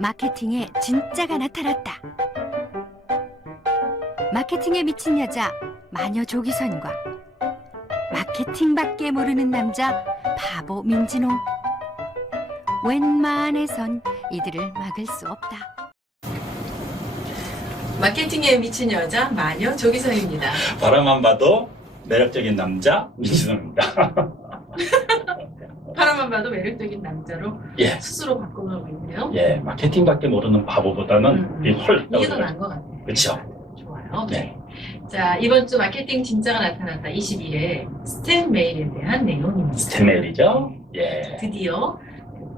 마케팅에 진짜가 나타났다. 마케팅에 미친 여자 마녀 조기선과 마케팅밖에 모르는 남자 바보 민진호. 웬만해선 이들을 막을 수 없다. 마케팅에 미친 여자 마녀 조기선입니다. 바라만 봐도 매력적인 남자 민진호입니다. 바라만 봐도 매력적인 남자로 예, 스스로 바꿔가고 있네요. 예, 마케팅밖에 모르는 바보보다는 이게 훨 이게 더 나은 것 같아요. 그렇죠. 좋아요. 네. 자, 이번 주 마케팅 진짜가 나타났다 20일에 스텝 메일에 대한 내용입니다. 스텝 메일이죠. 예. 드디어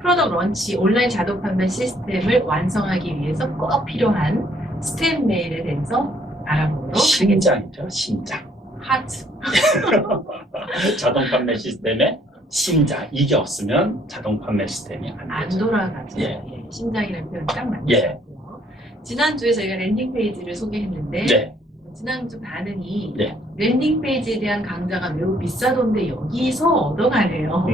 프로덕트 런치 온라인 자동 판매 시스템을 완성하기 위해서 꼭 필요한 스텝 메일에 대해서 알아보도록 하겠습니다. 심장이죠, 심장. 하트. 자동 판매 시스템의 심장. 이게 없으면 자동 판매 시스템이 안 안 되죠. 돌아가죠. 예. 예, 심장이라는 표현 딱 맞는 예. 것 같고요. 지난주에 저희가 랜딩 페이지를 소개했는데 네. 지난주 반응이 예. 랜딩 페이지에 대한 강좌가 매우 비싸던데 여기서 얻어가네요.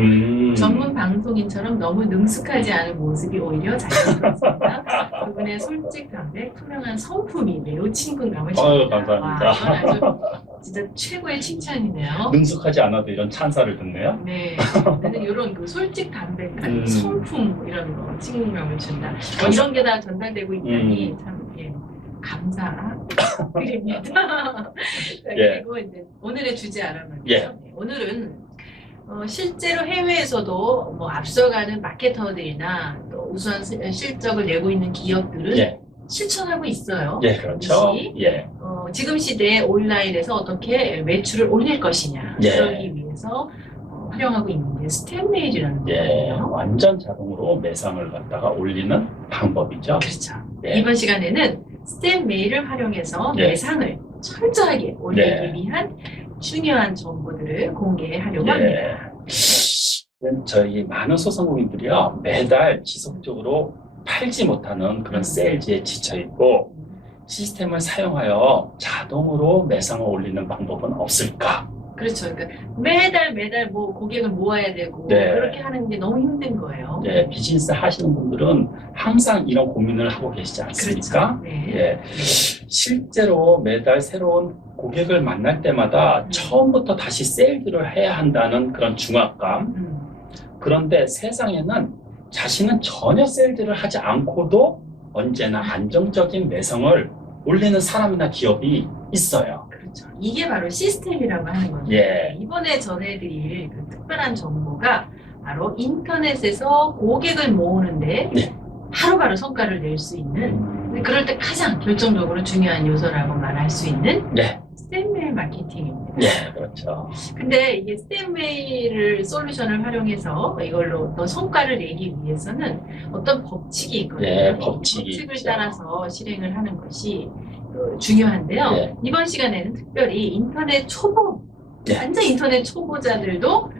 전문 방송인처럼 너무 능숙하지 않은 모습이 오히려 자연스럽습니다. 그분의 솔직 담백 투명한 성품이 매우 친근감을 아유, 줍니다. 감사합니다. 와, 이건 아주 진짜 최고의 칭찬이네요. 능숙하지 않아도 이런 찬사를 듣네요. 네, 저는 이런 그 솔직 담백한 성품 뭐 이런 거 친근감을 준다. 뭐 이런 게 다 전달되고 있다니 참 예, 감사드립니다. 자, 예. 그리고 이제 오늘의 주제 알아볼게요. 예. 네, 오늘은 실제로 해외에서도 뭐 앞서가는 마케터들이나 또 우수한 실적을 내고 있는 기업들은 예. 실천하고 있어요. 예, 그렇죠. 혹시 예. 지금 시대에 온라인에서 어떻게 매출을 올릴 것이냐 예. 그러기 위해서 활용하고 있는 게 스텝 메일이라는 예. 거거든요. 완전 자동으로 매상을 갖다가 올리는 방법이죠. 그렇죠. 예. 이번 시간에는 스텝 메일을 활용해서 예. 매상을 철저하게 올리기 예. 위한 중요한 정보들을 공개하려고 합니다. 저희 많은 소상공인들이요, 매달 지속적으로 팔지 못하는 그런 세일즈에 지쳐 있고, 시스템을 사용하여 자동으로 매상을 올리는 방법은 없을까? 그렇죠. 그러니까 매달 뭐 고객을 모아야 되고 네. 그렇게 하는 게 너무 힘든 거예요. 네, 비즈니스 하시는 분들은 항상 이런 고민을 하고 계시지 않습니까? 그렇죠. 네. 예. 실제로 매달 새로운 고객을 만날 때마다 처음부터 다시 세일즈를 해야 한다는 그런 중압감. 그런데 세상에는 자신은 전혀 세일즈를 하지 않고도 언제나 안정적인 매상을 올리는 사람이나 기업이 있어요. 그렇죠. 이게 바로 시스템이라고 하는 거죠. 예. 이번에 전해드릴 그 특별한 정보가 바로 인터넷에서 고객을 모으는데 네. 바로바로 성과를 낼 수 있는 그럴 때 가장 결정적으로 중요한 요소라고 말할 수 있는 네. 스텝 메일 마케팅입니다. 예, 그렇죠. 근데 이게 스텝 메일 솔루션을 활용해서 이걸로 더 성과를 내기 위해서는 어떤 법칙이 있거든요. 예, 이 법칙이 법칙을 있죠. 따라서 실행을 하는 것이 중요한데요. 예. 이번 시간에는 특별히 인터넷 초보, 예. 완전 인터넷 초보자들도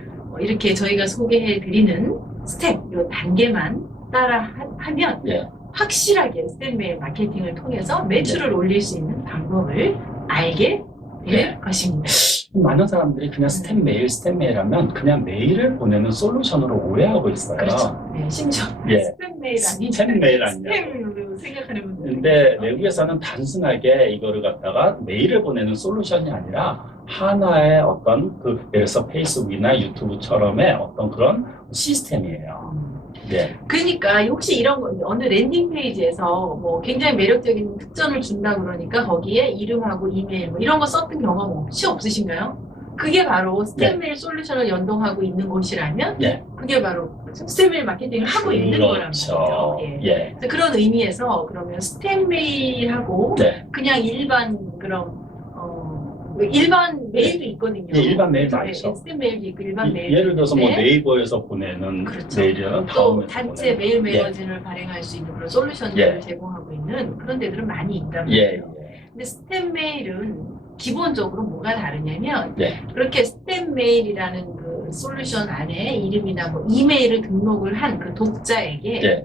이렇게 저희가 소개해드리는 스텝, 이 단계만 따라 하면 예. 확실하게 스텝 메일 마케팅을 통해서 매출을 올릴 수 있는 방법을 알게 될 예. 것입니다. 많은 사람들이 그냥 스텝 메일 하면 그냥 메일을 보내는 솔루션으로 오해하고 있어요. 그렇죠. 네, 심지어 예. 스텝 메일 아니 스텝 메일 아니냐. 스텝으로 생각하는 분들. 근데 외국에서는 단순하게 이거를 갖다가 메일을 보내는 솔루션이 아니라 하나의 어떤 그 예를 들어서 페이스북이나 유튜브처럼의 어떤 그런 시스템이에요. 네. 그러니까 혹시 이런 거 어느 랜딩 페이지에서 뭐 굉장히 매력적인 특전을 준다 그러니까 거기에 이름하고 이메일 뭐 이런 거 썼던 경험 혹시 없으신가요? 그게 바로 스텝 메일 솔루션을 연동하고 있는 곳이라면 네. 그게 바로 스텝 메일 마케팅을 하고 있는 거란 그렇죠. 말이죠. 예. 예. 그래서 그런 의미에서 그러면 스텝 메일하고 네. 그냥 일반 그런 일반 메일도 있거든요. 예, 일반 메일도 네, 있죠. 스텝 메일도 있고 일반 메일도 예를 들어서 뭐 있는데 네이버에서 보내는 그렇죠. 메일이랑 또 다음에 단체 메일 매거진을 발행할 수 있는 그런 솔루션들을 예. 제공하고 있는 그런 데들은 많이 있단 예. 말이에요. 근데 스텝 메일은 기본적으로 뭐가 다르냐면 예. 그렇게 스텝 메일이라는 그 솔루션 안에 이름이나 뭐 이메일을 등록을 한 그 독자에게 예.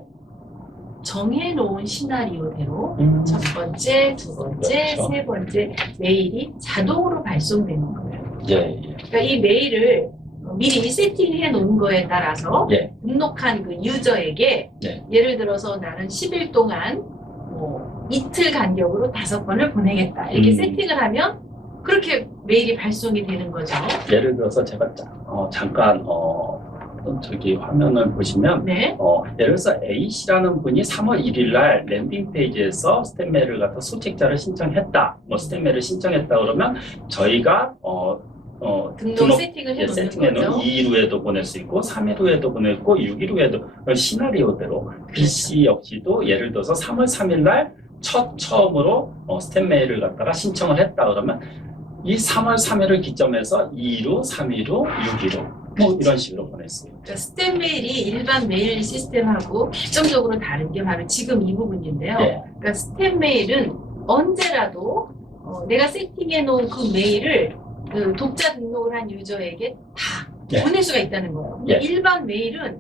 정해놓은 시나리오대로 첫 음. 번째, 두 번째, 그렇죠. 세 번째 메일이 자동으로 발송되는 거예요. 예. 예. 그러니까 이 메일을 미리 세팅해 놓은 거에 따라서 예. 등록한 그 유저에게 네. 예를 들어서 나는 10일 동안 뭐 이틀 간격으로 5번을 보내겠다. 이렇게 세팅을 하면 그렇게 메일이 발송이 되는 거죠. 예를 들어서 제가 잠깐 저기 화면을 보시면 네. 예를 들어서 A씨라는 분이 3월 1일 날 랜딩 페이지에서 스탬 메일을 갖다 소책자를 신청했다. 뭐 스탬 메일을 신청했다 그러면 저희가 등록 세팅을 해 놓는 세팅해놓은 거죠. 2일 후에도 보낼 수 있고 3일 후에도 보낼 수 있고 6일 후에도 시나리오대로 B씨 역시도 예를 들어서 3월 3일 날 처음으로 스탬 메일을 갖다가 신청을 했다 그러면 이 3월 3일을 기점해서 2일 후, 3일 후, 6일 후 뭐 이런 식으로 보낼 수 있죠. 그러니까 스탬 메일이 일반 메일 시스템하고 결정적으로 다른 게 바로 지금 이 부분인데요. 네. 그러니까 스탬 메일은 언제라도 내가 세팅해 놓은 그 메일을 그 독자 등록을 한 유저에게 다 네. 보낼 수가 있다는 거예요. 근데 네. 일반 메일은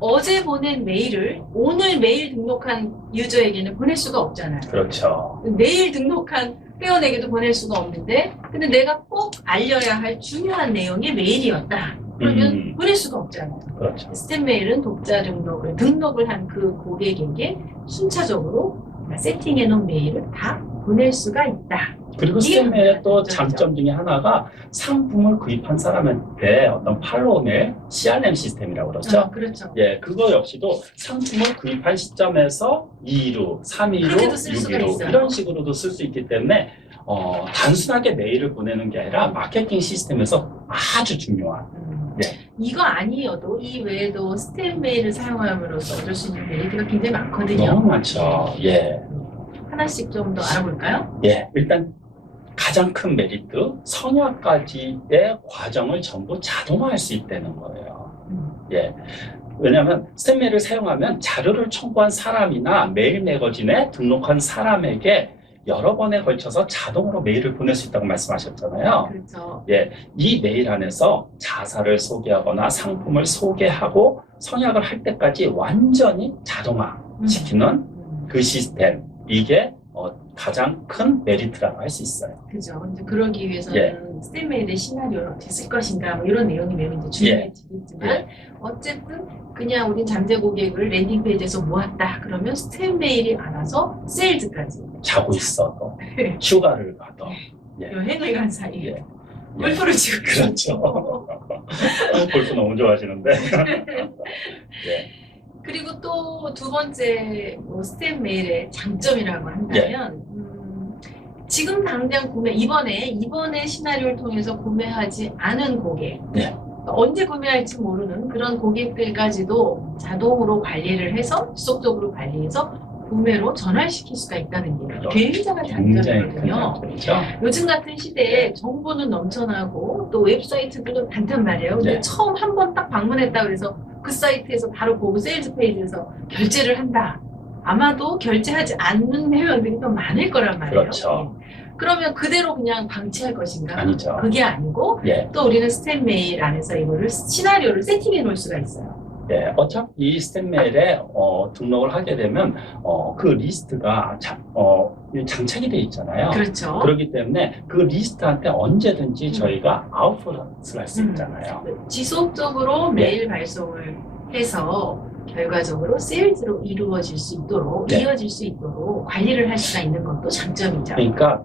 어제 보낸 메일을 오늘 메일 등록한 유저에게는 보낼 수가 없잖아요. 그렇죠. 내일 등록한 회원에게도 보낼 수가 없는데 근데 내가 꼭 알려야 할 중요한 내용의 메일이었다. 그러면 보낼 수가 없잖아요. 그렇죠. 스탬 메일은 독자 등록을 한 그 고객에게 순차적으로 세팅해 놓은 메일을 다 보낼 수가 있다. 그리고 이게 스탬 메일의 또 장점이죠. 장점 중에 하나가 상품을 구입한 사람한테 어떤 팔로우 메일, CRM 시스템이라고 그러죠. 그렇죠. 예, 그거 역시도 상품을 구입한 시점에서 2일 후, 3일 후, 그렇게도 쓸 수가 6일 후 있어요. 이런 식으로도 쓸 수 있기 때문에 단순하게 메일을 보내는 게 아니라 마케팅 시스템에서 아주 중요한 이거 아니어도 이 외에도 스탬 메일을 사용함으로써 얻을 수 있는 메리트가 굉장히 많거든요. 너무 많죠. 예, 하나씩 좀 더 알아볼까요? 예, 일단 가장 큰 메리트, 성역까지의 과정을 전부 자동화할 수 있다는 거예요. 예. 왜냐하면 스탬 메일을 사용하면 자료를 첨부한 사람이나 메일 매거진에 등록한 사람에게 여러 번에 걸쳐서 자동으로 메일을 보낼 수 있다고 말씀하셨잖아요. 그렇죠. 예, 이 메일 안에서 자사를 소개하거나 상품을 소개하고 성약을 할 때까지 완전히 자동화시키는 그 시스템, 이게 가장 큰 메리트라고 할 수 있어요. 그죠. 이제 그러기 위해서는 예. 스탬 메일의 시나리오를 어떻게 쓸 것인가 뭐 이런 내용이 매우 이제 중요해지겠지만 예. 어쨌든 그냥 우린 잠재 고객을 랜딩 페이지에서 모았다 그러면 스탬 메일이 알아서 세일즈까지 자고 있어도 휴가를 가도 예. 여행을 간 사이에 예. 골프를 치고 그렇죠. 골프 너무 좋아하시는데. 예. 그리고 또 두 번째 스탬 메일의 장점이라고 한다면 지금 당장 이번에 시나리오를 통해서 구매하지 않은 고객 네. 언제 구매할지 모르는 그런 고객들까지도 자동으로 관리를 해서 지속적으로 관리해서 구매로 전환시킬 수가 있다는 게 굉장한 굉장히 큰 장점이거든요. 장점이죠. 요즘 같은 시대에 정보는 넘쳐나고 또 웹사이트들은 많단 말이에요. 근데 네. 처음 한 번 딱 방문했다 그래서 그 사이트에서 바로 보고 세일즈 페이지에서 결제를 한다. 아마도 결제하지 않는 회원들이 더 많을 거란 말이에요. 그렇죠. 그러면 그대로 그냥 방치할 것인가? 아니죠. 그게 아니고 예. 또 우리는 스탬 메일 안에서 이거를 시나리오를 세팅해 놓을 수가 있어요. 예, 어차피 스탬 메일에 등록을 하게 되면 그 리스트가 장착이 되어 있잖아요. 그렇죠. 그렇기 때문에 그 리스트한테 언제든지 저희가 아웃풋을 할 수 있잖아요. 지속적으로 메일 발송을 해서 결과적으로 세일즈로 이루어질 수 있도록 네. 이어질 수 있도록 관리를 할 수가 있는 것도 장점이죠. 그러니까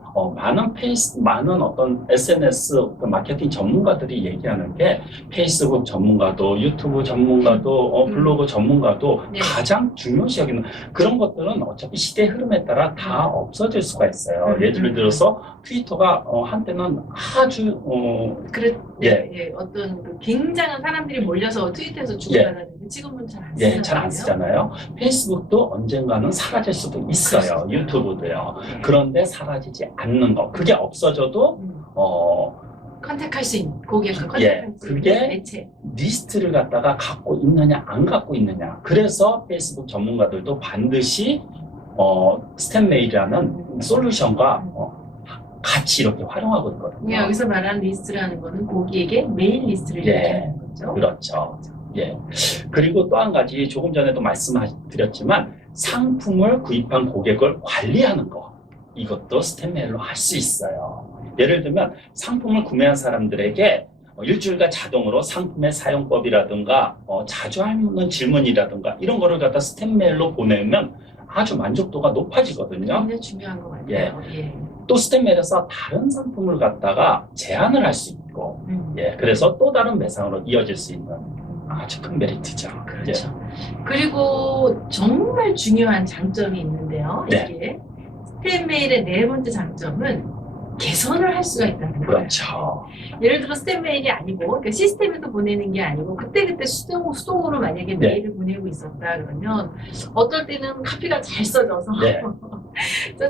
많은 어떤 SNS 마케팅 전문가들이 얘기하는 게 페이스북 전문가도 유튜브 전문가도 블로그 전문가도 네. 가장 중요시 여기는 그런 것들은 어차피 시대 흐름에 따라 다 없어질 수가 있어요. 예를 들어서 트위터가 한때는 아주 예, 어떤 그 굉장한 사람들이 몰려서 트위터에서 주고받았는데 지금은 잘 안 쓰잖아요. 잘 안 쓰잖아요. 페이스북도 언젠가는 사라질 수도 있어요. 유튜브도요. 그런데 사라지지 않는 거. 그게 없어져도 컨택할 수 있는 고객과 컨택할 예, 수 있는 그게 매체. 리스트를 갖다가 갖고 있느냐 안 갖고 있느냐. 그래서 페이스북 전문가들도 반드시 스탬 메일이라는 솔루션과 같이 이렇게 활용하고 있거든요. 여기서 말하는 리스트라는 거는 고객에게 메일 리스트를 예. 얘기하는 거죠. 그렇죠. 예. 그리고 또 한 가지 조금 전에도 말씀드렸지만 상품을 구입한 고객을 관리하는 거 이것도 스탬 메일로 할 수 있어요. 예를 들면 상품을 구매한 사람들에게 일주일간 자동으로 상품의 사용법이라든가 자주 하는 질문이라든가 이런 거를 갖다 스텝 메일로 보내면 아주 만족도가 높아지거든요. 굉장히 중요한 것 같아요. 예. 또 스텝 메일에서 다른 상품을 갖다가 제안을 할 수 있고 그래서 또 다른 매상으로 이어질 수 있는 아주 큰 메리트죠. 그렇죠. 그리고 정말 중요한 장점이 있는데요. 네. 이게 스텝 메일의 네 번째 장점은 개선을 할 수가 있다는 거예요. 그렇죠. 예를 들어 스텝 메일이 아니고 그러니까 시스템에서 보내는 게 아니고 그때그때 수동으로 만약에 메일을 보내고 있었다 그러면 어떨 때는 카피가 잘 써져서 네.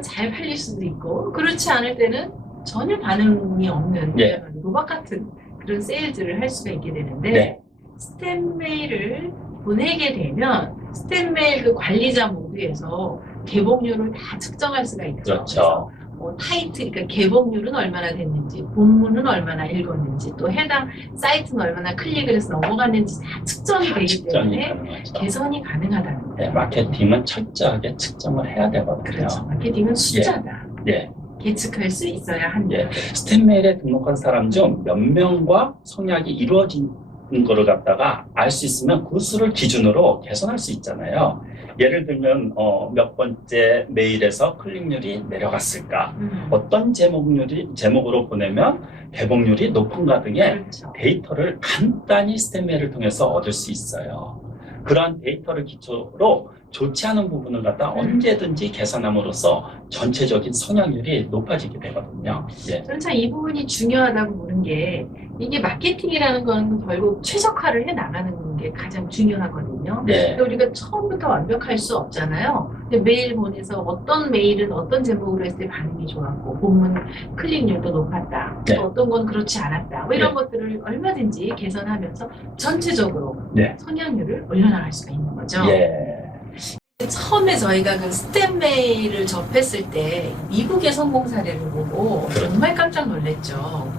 잘 팔릴 수도 있고 그렇지 않을 때는 전혀 반응이 없는 네. 노박 같은 그런 세일즈를 할 수가 있게 되는데 네. 스텝 메일을 보내게 되면 스텝 메일 그 관리자 모드에서 개봉률을 다 측정할 수가 있죠. 그렇죠. 타이틀, 그러니까 개봉률은 얼마나 됐는지, 본문은 얼마나 읽었는지, 또 해당 사이트는 얼마나 클릭을 해서 넘어갔는지 다 측정이 되기 측정이 때문에 가능하죠. 개선이 가능하다는 거예요. 네, 마케팅은 철저하게 측정을 해야 되거든요. 그렇죠. 마케팅은 숫자다. 예. 계측할 수 있어야 한다. 예. 스텝 메일에 등록한 사람 중 몇 명과 성약이 이루어진 거를 갖다가 알 수 있으면 그 수를 기준으로 개선할 수 있잖아요. 예를 들면 몇 번째 메일에서 클릭률이 내려갔을까, 어떤 제목으로 보내면 개봉률이 높은가 등의 그렇죠. 데이터를 간단히 스텝 메일을 통해서 얻을 수 있어요. 그러한 데이터를 기초로 좋지 않은 부분을 갖다 언제든지 개선함으로써 전체적인 성향률이 높아지게 되거든요. 예. 저는 참 이 부분이 중요하다고 보는 게 이게 마케팅이라는 건 결국 최적화를 해 나가는 게 가장 중요하거든요. 네. 근데 우리가 처음부터 완벽할 수 없잖아요. 근데 메일 보내서 어떤 메일은 어떤 제목으로 했을 때 반응이 좋았고 본문 클릭률도 높았다. 네. 또 어떤 건 그렇지 않았다. 뭐 이런 네. 것들을 얼마든지 개선하면서 전체적으로 네. 성향률을 올려나갈 수가 있는 거죠. 예. 처음에 저희가 그 스텝 메일을 접했을 때 미국의 성공 사례를 보고 정말 깜짝 놀랐죠.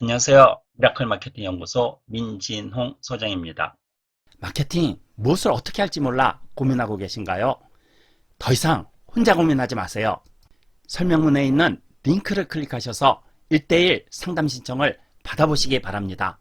안녕하세요. 미라클 마케팅 연구소 민진홍 소장입니다. 마케팅 무엇을 어떻게 할지 몰라 고민하고 계신가요? 더 이상 혼자 고민하지 마세요. 설명문에 있는 링크를 클릭하셔서 1:1 상담 신청을 받아보시기 바랍니다.